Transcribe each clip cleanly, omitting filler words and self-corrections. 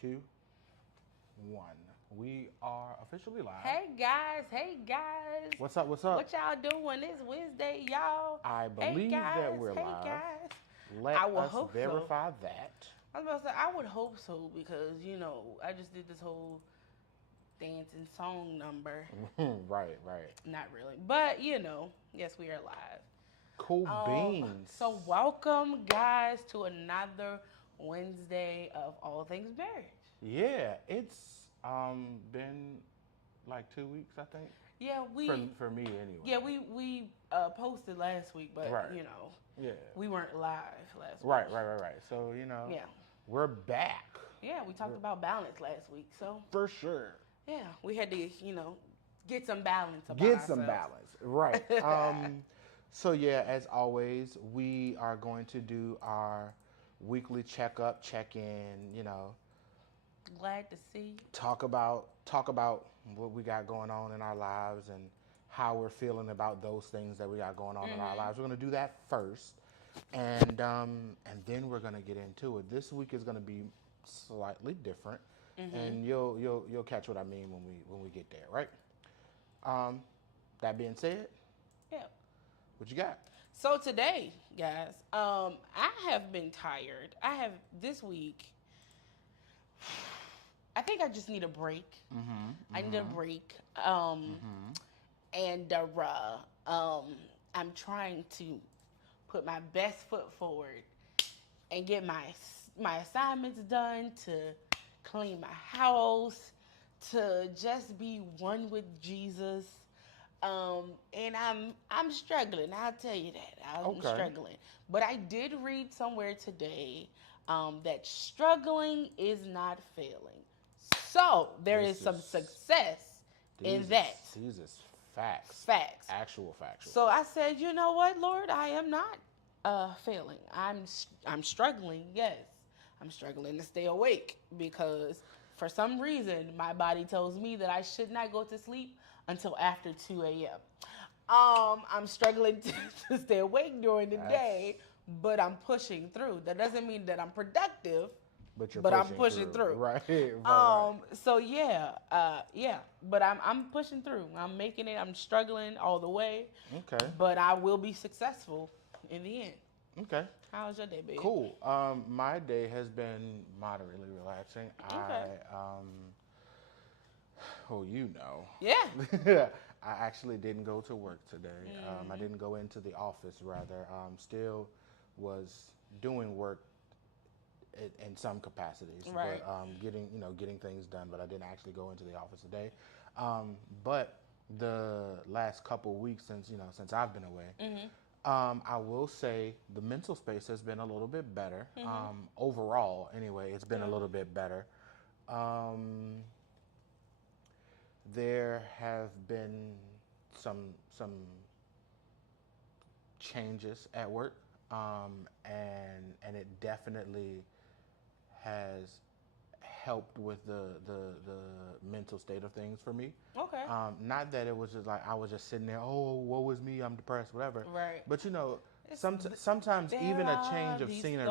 2, 1. We are officially live. Hey guys, hey guys. What's up? What's up? What y'all doing? It's Wednesday, y'all. I believe hey guys, that we're hey live. guys. Let I would us hope verify so. that. I was about to say I would hope so because I just did this whole dancing song number. Right. Not really, but yes, we are live. Cool beans. So welcome guys to another Wednesday of All Things Marriage. Yeah, it's been like 2 weeks, I think. Yeah, for me anyway. Yeah, we posted last week, but Right. Yeah. we weren't live last week. Right. So Yeah. we're back. Yeah, we talked about balance last week, so For sure. yeah, we had to get some balance about Get ourselves. some balance. Right. So yeah, as always, we are going to do our weekly checkup, check-in, Glad to see. talk about what we got going on in our lives and how we're feeling about those things that we got going on in our lives. We're going to do that first, and then we're going to get into it. This week is going to be slightly different, and you'll catch what I mean when we get there, right? That being said, Yeah. what you got? So today, guys, I have been tired. I have this week. I think I just need a break. I need a break. And I'm trying to put my best foot forward and get my assignments done, to clean my house, to just be one with Jesus. And I'm struggling. I'll tell you that. I'm struggling. But I did read somewhere today that struggling is not failing. So there is some success in that. These is facts. Facts. Actual factual. So I said, you know what, Lord, I am not failing. I'm struggling. Yes, I'm struggling to stay awake because for some reason my body tells me that I should not go to sleep until after 2 a.m. I'm struggling to stay awake during the day, but I'm pushing through. That doesn't mean that I'm productive. But I'm pushing through. Right. So yeah. But I'm pushing through. I'm making it. I'm struggling all the way. Okay. But I will be successful in the end. Okay. How's your day, baby? Cool. My day has been moderately relaxing. Okay. Yeah. I actually didn't go to work today. I didn't go into the office, rather. Still was doing work in some capacities, right. But getting things done. But I didn't actually go into the office today. But the last couple weeks since I've been away, I will say the mental space has been a little bit better. Overall, anyway, it's been a little bit better. There have been some changes at work, and it definitely has helped with the mental state of things for me. Okay. Not that it was just like I was just sitting there, oh, woe is me, I'm depressed, whatever. Right. But sometimes even a change of scenery,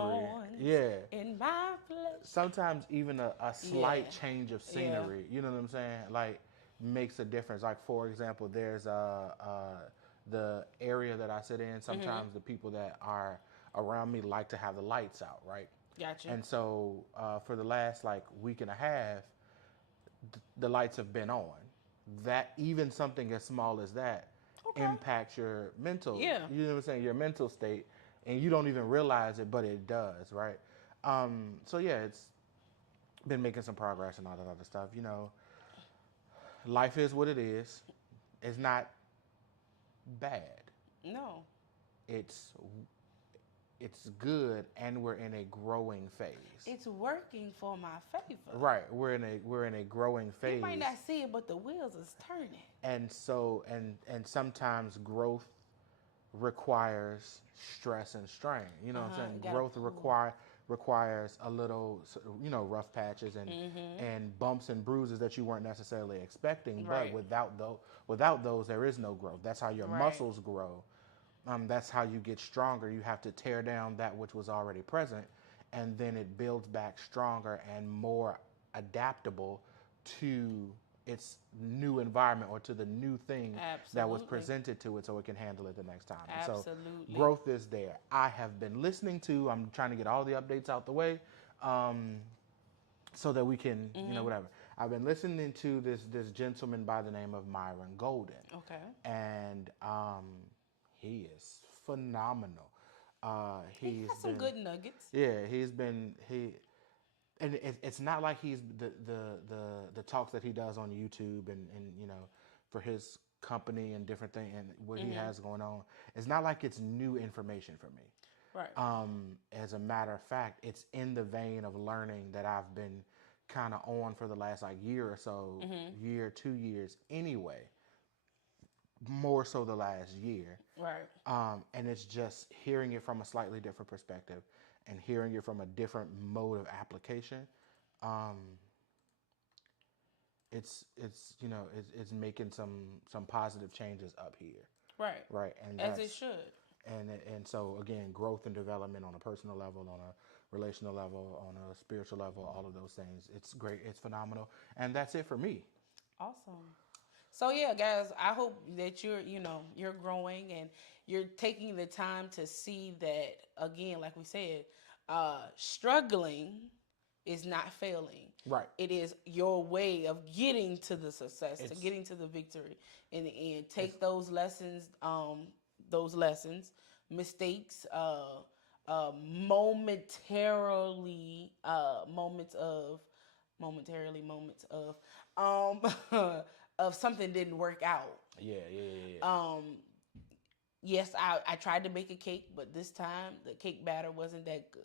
in my flesh. Sometimes even a slight change of scenery, you know what I'm saying, like makes a difference. Like for example, there's the area that I sit in. Sometimes the people that are around me like to have the lights out, right? Gotcha. And so for the last week and a half, the lights have been on. That even something as small as that impacts your mental, you know what I'm saying, your mental state, and you don't even realize it, but it does, right? So yeah, it's been making some progress and all that other stuff. Life is what it is. It's not bad. No. It's good, and we're in a growing phase. It's working for my favor. Right, we're in a growing phase. You might not see it, but the wheels is turning. And so, and sometimes growth requires stress and strain. You know what I'm saying? Growth requires a little, rough patches and bumps and bruises that you weren't necessarily expecting. Right. But without those, there is no growth. That's how your muscles grow. That's how you get stronger. You have to tear down that which was already present, and then it builds back stronger and more adaptable to its new environment or to the new thing that was presented to it, so it can handle it the next time. Absolutely. So growth is there. I have been listening to, I'm trying to get all the updates out the way, so that we can, whatever. I've been listening to this gentleman by the name of Myron Golden. Okay. And he is phenomenal. He has some good nuggets. Yeah, and it's not like he's the talks that he does on YouTube and for his company and different things and what he has going on. It's not like it's new information for me. Right. As a matter of fact, it's in the vein of learning that I've been kind of on for the last year or so, year, 2 years anyway. More so the last year. Right. And it's just hearing it from a slightly different perspective and hearing it from a different mode of application. It's making some positive changes up here. Right. Right. And as it should. And so again, growth and development on a personal level, on a relational level, on a spiritual level, all of those things. It's great. It's phenomenal. And that's it for me. Awesome. So yeah, guys, I hope that you're growing and you're taking the time to see that, again, like we said, struggling is not failing. Right. It is your way of getting to the success, to getting to the victory in the end. Take those lessons, mistakes, moments of something didn't work out. Yeah. Yes, I tried to make a cake, but this time the cake batter wasn't that good.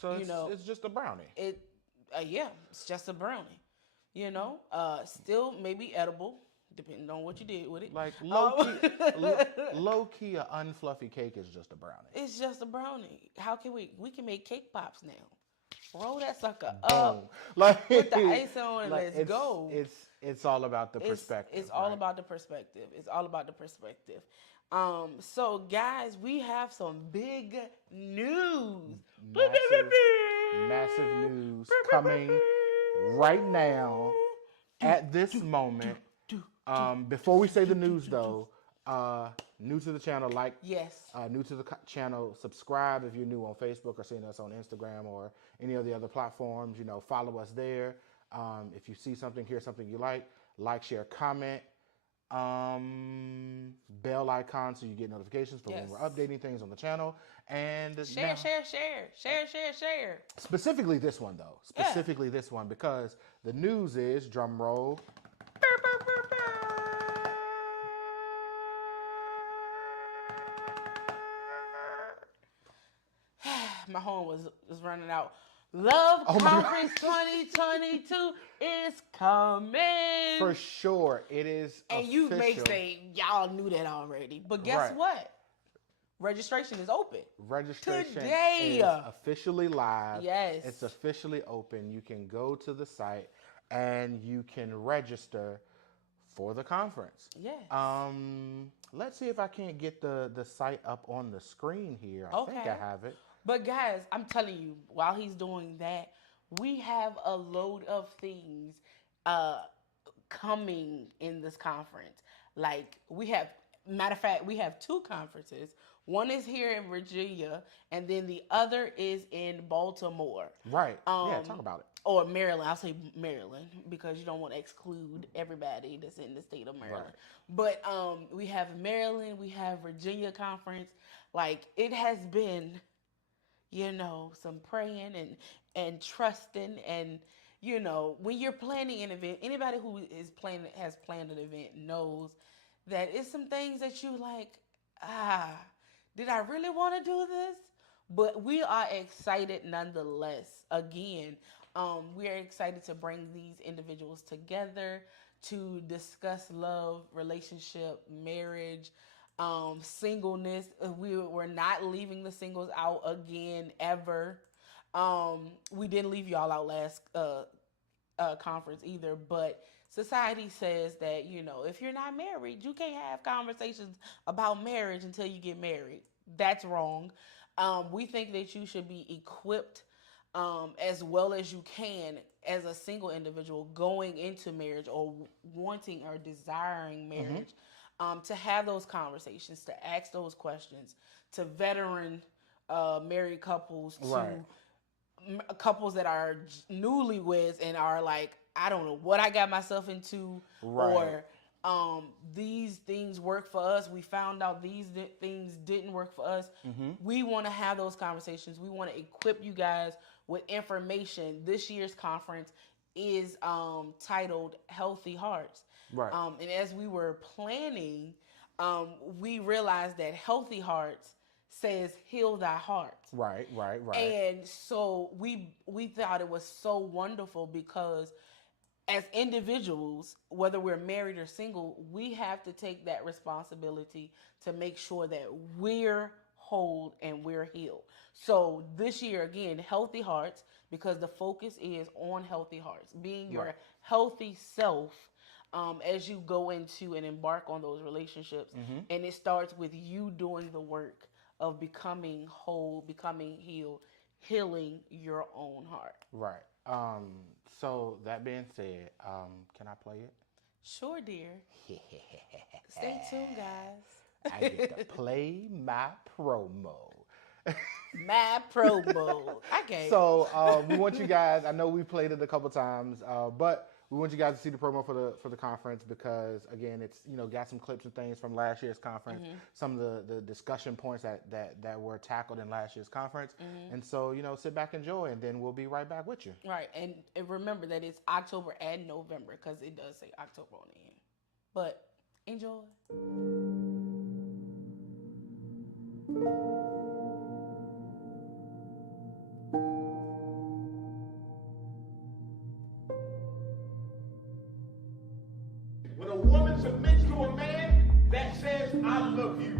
So it's just a brownie. It's just a brownie. Still maybe edible, depending on what you did with it. Like low key, a unfluffy cake is just a brownie. It's just a brownie. How can we can make cake pops now? Roll that sucker up, put the ice on, and let's go. It's all about the perspective. It's all about the perspective. It's all about the perspective. So guys, we have some big news. Massive news coming right now at this moment. Before we say the news though, new to the channel, new to the channel, subscribe if you're new on Facebook or seeing us on Instagram or any of the other platforms. Follow us there. If you see something, hear something you like, share, comment, bell icon so you get notifications for when we're updating things on the channel. And share. Specifically this one though. This one, because the news is, drum roll, my horn was running out. Love Conference 2022 is coming. For sure. It is and official. You may say, y'all knew that already. But guess what? Registration is open. Registration today is officially live. Yes. It's officially open. You can go to the site and you can register for the conference. Yes. Let's see if I can't get the site up on the screen here. I think I have it. But guys, I'm telling you, while he's doing that, we have a load of things coming in this conference. Matter of fact, we have 2 conferences. One is here in Virginia, and then the other is in Baltimore. Right. Talk about it. Or Maryland. I'll say Maryland because you don't want to exclude everybody that's in the state of Maryland. Right. But we have Maryland, we have Virginia conference. It has been, some praying and trusting and, when you're planning an event, anybody who has planned an event knows that it's some things that you did I really want to do this? But we are excited nonetheless. Again, we are excited to bring these individuals together to discuss love, relationship, marriage, singleness. We're not leaving the singles out again, ever. We didn't leave y'all out last conference either, but society says that, if you're not married, you can't have conversations about marriage until you get married. That's wrong. We think that you should be equipped as well as you can as a single individual going into marriage or wanting or desiring marriage, to have those conversations, to ask those questions, to veteran married couples, to couples that are newlyweds and are like, I don't know what I got myself into, or these things work for us. We found out these things didn't work for us. We want to have those conversations. We want to equip you guys with information. This year's conference is titled Healthy Hearts. Right. And as we were planning, we realized that Healthy Hearts says heal thy heart. Right. And so we thought it was so wonderful because as individuals, whether we're married or single, we have to take that responsibility to make sure that we're whole and we're healed. So this year, again, Healthy Hearts, because the focus is on healthy hearts, being your healthy self as you go into and embark on those relationships. And it starts with you doing the work of becoming whole, becoming healed, healing your own heart. Right. So that being said, can I play it? Sure, dear. Stay tuned, guys. I get to play my promo. My promo. Okay. So we want you guys. I know we played it a couple times, but we want you guys to see the promo for the conference because again, it's got some clips and things from last year's conference, some of the discussion points that were tackled in last year's conference, and so sit back, enjoy, and then we'll be right back with you. Right, and remember that it's October and November because it does say October on the end, but enjoy. When a woman submits to a man that says, I love you.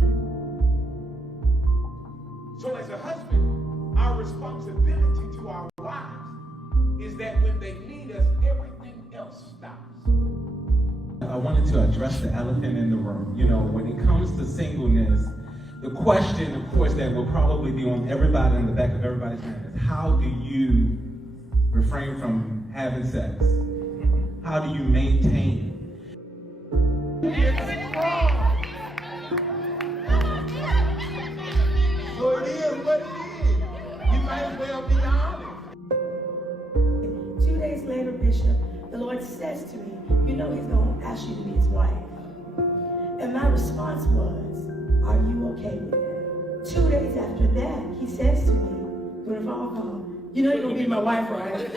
So as a husband, our responsibility to our wives is that when they need us, everything else stops. I wanted to address the elephant in the room. When it comes to singleness, the question, of course, that will probably be on everybody in the back of everybody's mind is how do you refrain from having sex? How do you maintain? It's wrong. So it is what it is. You might as well be honest. 2 days later, Bishop, the Lord says to me, He's going to ask you to be his wife. And my response was, are you okay with that? 2 days after that, he says to me, when the phone call, you're going to be my wife, right?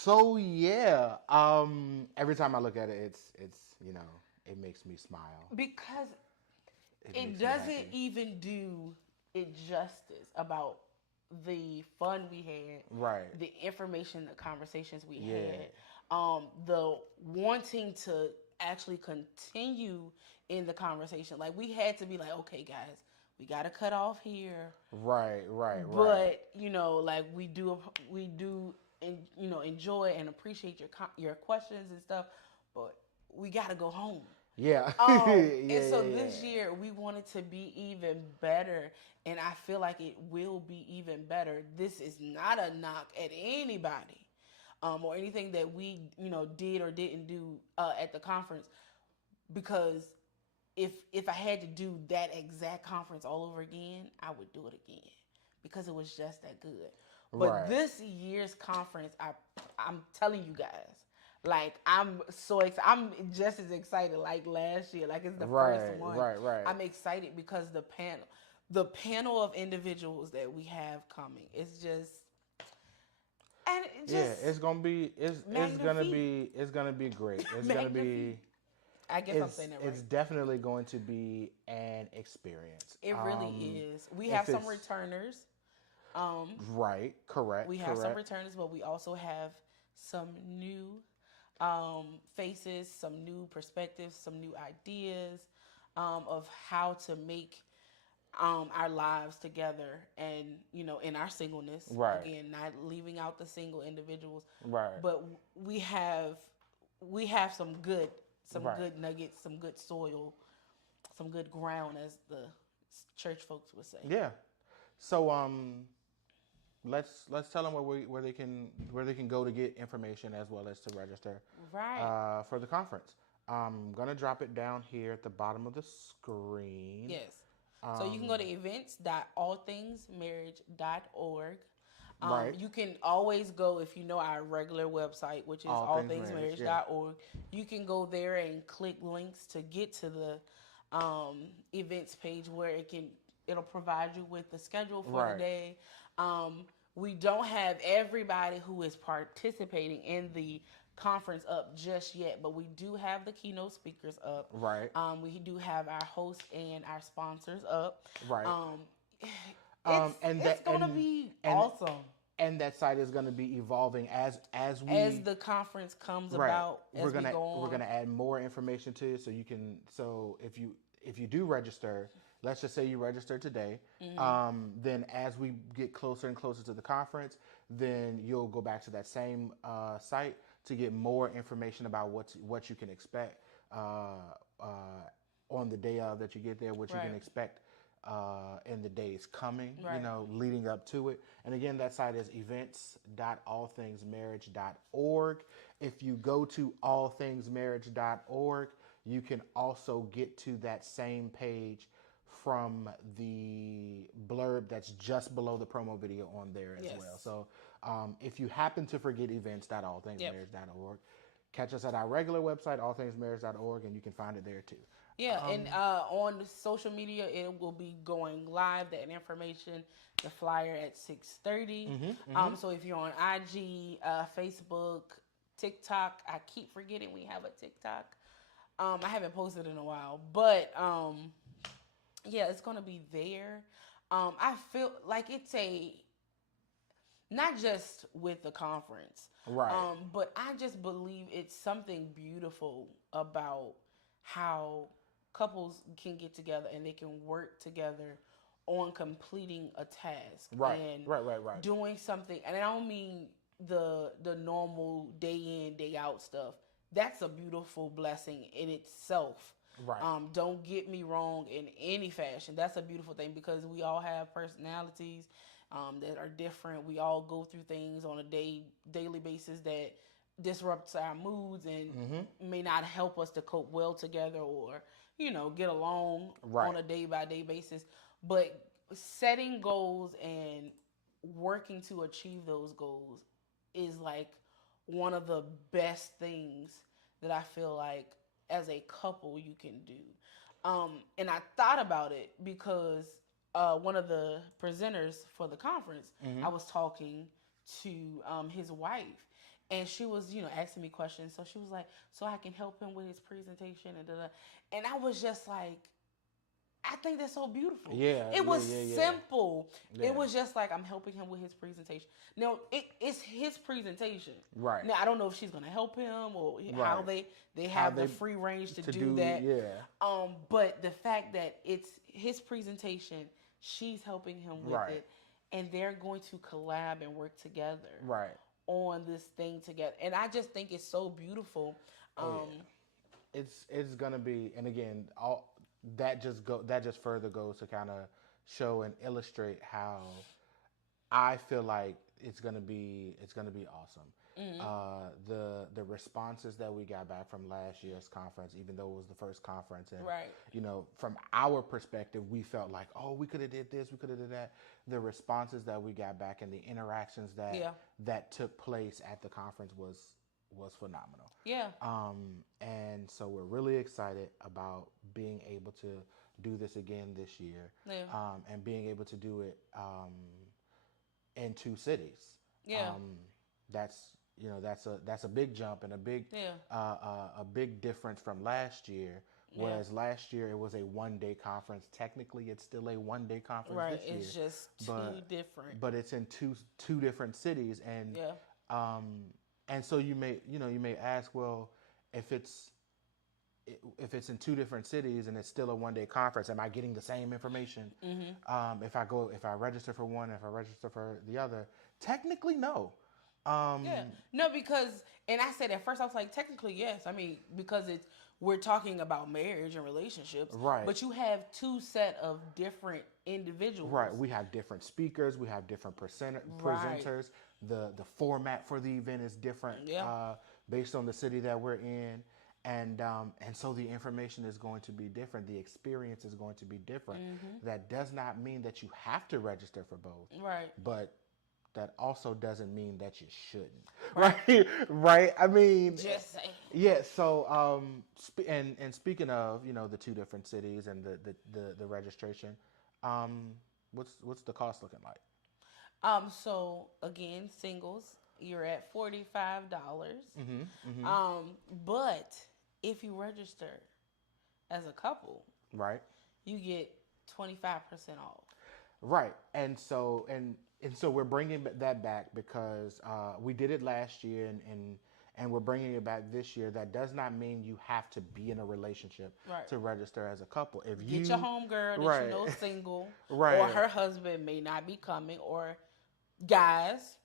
So yeah, every time I look at it, it's it makes me smile because it doesn't even do it justice about the fun we had, right? The information, the conversations we had, the wanting to actually continue in the conversation. Like we had to be like, okay, guys, we got to cut off here, right. But like we do. And enjoy and appreciate your questions and stuff, but we got to go home. Yeah. And so this year we wanted to be even better, and I feel like it will be even better. This is not a knock at anybody, or anything that we did or didn't do at the conference, because if I had to do that exact conference all over again, I would do it again because it was just that good. But this year's conference, I'm telling you guys, like I'm so excited. I'm just as excited like last year, like it's the first one. Right. I'm excited because the panel of individuals that we have coming is just, and it just it's gonna be great. It's gonna be I guess I'm saying that right. It's definitely going to be an experience. It really is. We have some returners. Right, correct. We have some returners, but we also have some new faces, some new perspectives, some new ideas of how to make our lives together, and in our singleness. Right. Again, not leaving out the single individuals. Right. But we have some good nuggets, some good soil, some good ground, as the church folks would say. Yeah. So let's tell them where they can go to get information as well as to register. Right. For the conference. I'm gonna drop it down here at the bottom of the screen. Yes. So you can go to events.allthingsmarriage.org. Right. You can always go, if you know our regular website, which is allthingsmarriage.org. You can go there and click links to get to the events page where it'll provide you with the schedule for the day. We don't have everybody who is participating in the conference up just yet, but we do have the keynote speakers up. Right. We do have our hosts and our sponsors up. Right. It's gonna be awesome. And that site is going to be evolving as the conference comes about. We're gonna add more information to it, so you can. So if you do register, let's just say you register today, then as we get closer and closer to the conference, then you'll go back to that same site to get more information about what you can expect on the day of that you get there, what you can expect in the days coming, leading up to it. And again, that site is events.allthingsmarriage.org. If you go to allthingsmarriage.org, you can also get to that same page from the blurb that's just below the promo video on there as well. So if you happen to forget events.allthingsmarriage.org, catch us at our regular website, allthingsmarriage.org, and you can find it there too. Yeah, and on social media, it will be going live, that information, the flyer at 6:30. So if you're on IG, Facebook, TikTok, I keep forgetting we have a TikTok. I haven't posted in a while, but yeah, it's going to be there. I feel like it's not just with the conference, right? But I just believe it's something beautiful about how couples can get together and they can work together on completing a task, right? Doing something. And I don't mean the normal day in, day out stuff. That's a beautiful blessing in itself. Right. Don't get me wrong in any fashion. That's a beautiful thing because we all have personalities that are different. We all go through things on a daily basis that disrupts our moods and may not help us to cope well together or, get along on a day-by-day basis. But setting goals and working to achieve those goals is like one of the best things that I feel like as a couple you can do. And I thought about it because one of the presenters for the conference, I was talking to his wife, and she was, asking me questions. So she was like, so I can help him with his presentation and da-da. And I was just like, I think that's so beautiful. Yeah. It was simple. Yeah. It was just like, I'm helping him with his presentation. Now, it's his presentation. Right. Now, I don't know if she's going to help him or how they have the free range to do that. Yeah. But the fact that it's his presentation, she's helping him with it, and they're going to collab and work together. Right. On this thing together. And I just think it's so beautiful. It's gonna be, and again, that just further goes to kind of show and illustrate how I feel like it's gonna be awesome. The responses that we got back from last year's conference, even though it was the first conference, and from our perspective, we felt like, oh, we could have did this, we could have did that. The responses that we got back and the interactions that took place at the conference was phenomenal. Yeah. And so we're really excited about being able to do this again this year. Yeah. And being able to do it in 2 cities. Yeah. That's that's a big jump and a big difference from last year. Whereas last year it was a 1-day conference. Technically, it's still a 1-day conference this year. It's just two different. But it's in two different cities, and so you may ask, well, if it's in two different cities and it's still a 1-day conference, am I getting the same information? Mm-hmm. If I register for one, if I register for the other? Technically, no. No, because, and I said at first, I was like, technically, yes. I mean, because we're talking about marriage and relationships. Right. But you have two set of different individuals. Right. We have different speakers. We have different presenters. The format for the event is different based on the city that we're in. And so the information is going to be different. The experience is going to be different. Mm-hmm. That does not mean that you have to register for both. Right. But that also doesn't mean that you shouldn't. Right? Right? I mean, just saying. Yeah, so and speaking of, the two different cities and the registration, what's the cost looking like? So again, singles, you're at $45. Mm-hmm, mm-hmm. But if you register as a couple, right, you get 25% off. Right, and so we're bringing that back because we did it last year, and we're bringing it back this year. That does not mean you have to be in a relationship to register as a couple. If you get your homegirl that you know is single, right, or her husband may not be coming, or guys.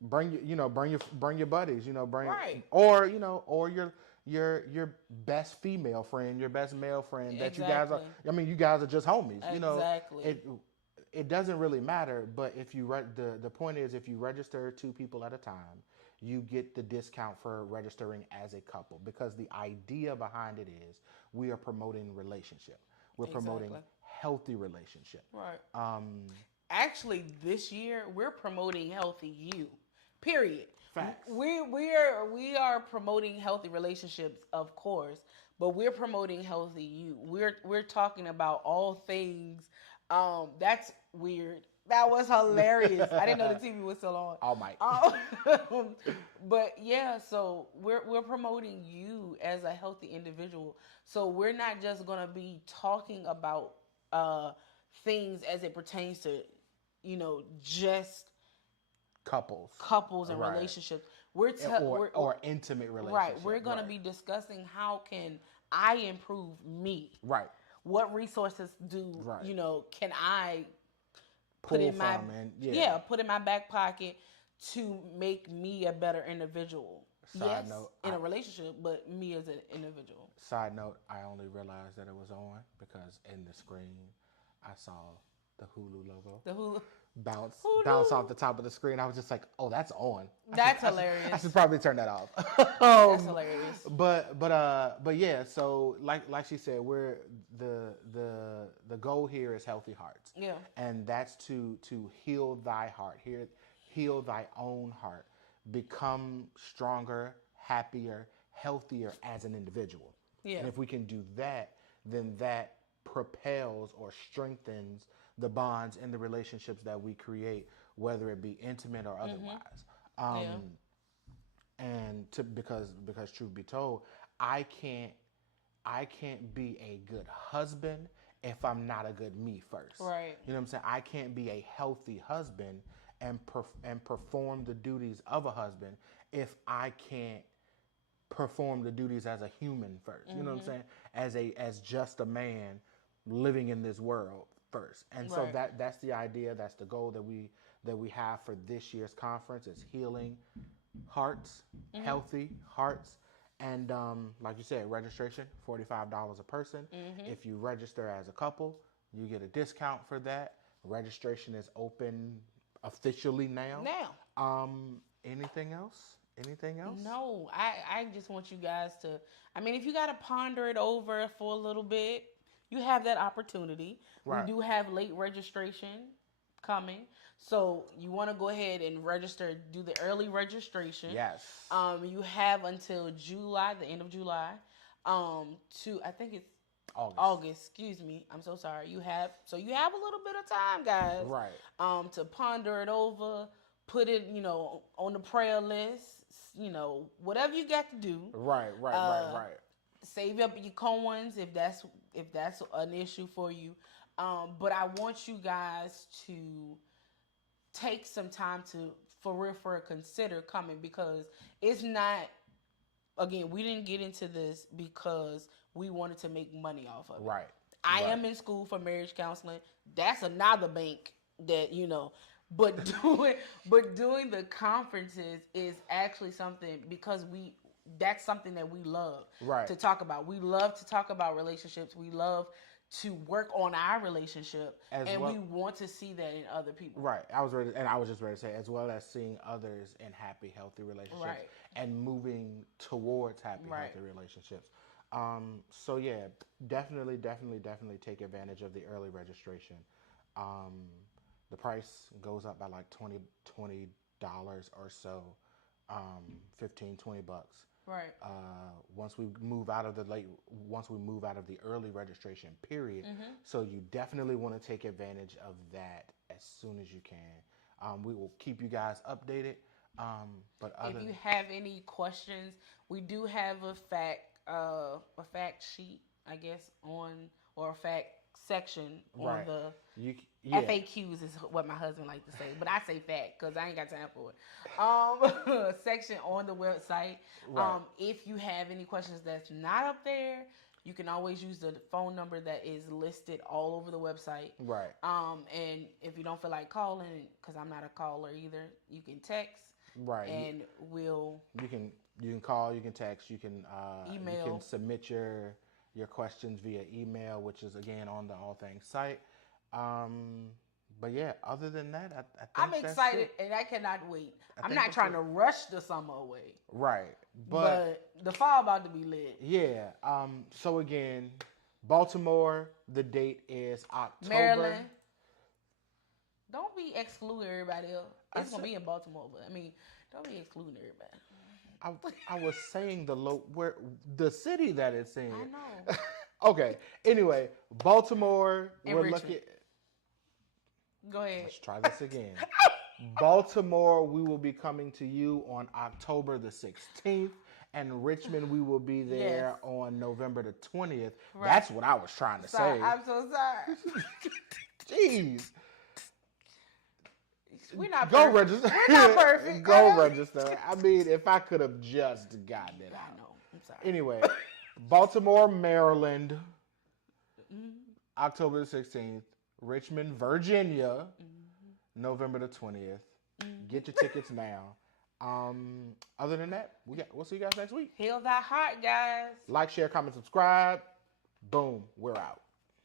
Bring your buddies, right, or your best female friend, your best male friend that you guys are. I mean, you guys are just homies. Exactly. It doesn't really matter, but if you the point is, if you register 2 people at a time, you get the discount for registering as a couple, because the idea behind it is we are promoting relationship. We're promoting healthy relationship. Right. Actually, this year we're promoting healthy you. Period. Facts. We are promoting healthy relationships, of course, but we're promoting healthy you. We're talking about all things. That's weird. That was hilarious. I didn't know the TV was still on. Oh my. But yeah, so we're promoting you as a healthy individual. So we're not just gonna be talking about things as it pertains to, just couples and relationships. Or intimate relationships. Right. We're gonna be discussing how can I improve me. Right. What resources can I put in my back pocket to make me a better individual? Side note, in a relationship, but me as an individual. Side note, I only realized that it was on because in the screen I saw the Hulu logo. The Hulu bounce off the top of the screen. I was just like, oh, that's on. That's hilarious. I should probably turn that off. That's hilarious. But yeah, so like she said, we're the goal here is healthy hearts. Yeah. And that's to heal thy heart. Heal thy own heart. Become stronger, happier, healthier as an individual. Yeah. And if we can do that, then that propels or strengthens the bonds and the relationships that we create, whether it be intimate or otherwise. And because truth be told, I can't be a good husband if I'm not a good me first. Right. You know what I'm saying? I can't be a healthy husband and perform the duties of a husband if I can't perform the duties as a human first. You know what I'm saying? As just a man living in this world first. And so that's the idea, that's the goal that we have for this year's conference, is healing hearts, healthy hearts. And like you said, registration, $45 a person. If you register as a couple, you get a discount for that. Registration is open officially now. Anything else? No, I just want you guys to, if you got to ponder it over for a little bit, you have that opportunity. Right. We do have late registration coming. So you want to go ahead and register, do the early registration. Yes. You have until July, the end of July, to, I think it's August, excuse me. I'm so sorry. You have a little bit of time, guys. Right. To ponder it over, put it, on the prayer list, whatever you got to do. Right. Save up your coins if that's an issue for you. But I want you guys to take some time to consider coming, because it's not. Again, we didn't get into this because we wanted to make money off of it. Right. I am in school for marriage counseling. That's another bank that, but doing the conferences is actually something, because that's something that we love to talk about. We love to talk about relationships. We love to work on our relationship, we want to see that in other people. Right. I was just ready to say, as well as seeing others in happy, healthy relationships, and moving towards happy, healthy relationships. So yeah, definitely take advantage of the early registration. The price goes up by like $20 or so, $15-20. Right. Once we move out of the early registration period, so you definitely want to take advantage of that as soon as you can. We will keep you guys updated. But if you have any questions, we do have a fact sheet, I guess, or a fact section on the FAQs is what my husband likes to say, but I say fact because I ain't got time for it. Section on the website. If you have any questions that's not up there, you can always use the phone number that is listed all over the website. Right. And if you don't feel like calling, because I'm not a caller either, you can text. Right. And you can call, you can text, you can email. You can submit your questions via email, which is again on the All Things site. But yeah, other than that, I think I'm excited and I cannot wait. I'm not trying to rush the summer away. Right. But the fall about to be lit. Yeah. So again, Baltimore, the date is October. Maryland. Don't be excluding everybody else. It's going to be in Baltimore, but don't be excluding everybody. I was saying the city that it's in. I know. Okay. Anyway, Baltimore. And we're Richmond. looking. Go ahead. Let's try this again. Baltimore, we will be coming to you on October the 16th. And Richmond, we will be there on November the 20th. Right. That's what I was trying to say. I'm so sorry. Jeez. We're not Go perfect. register. We're not perfect. Go register. I mean, if I could have just gotten it out. I know. I'm sorry. Anyway, Baltimore, Maryland, October the 16th. Richmond, Virginia, November the 20th. Get your tickets now. Other than that, we'll see you guys next week. Heal that heart, guys. Like, share, comment, subscribe. Boom. We're out.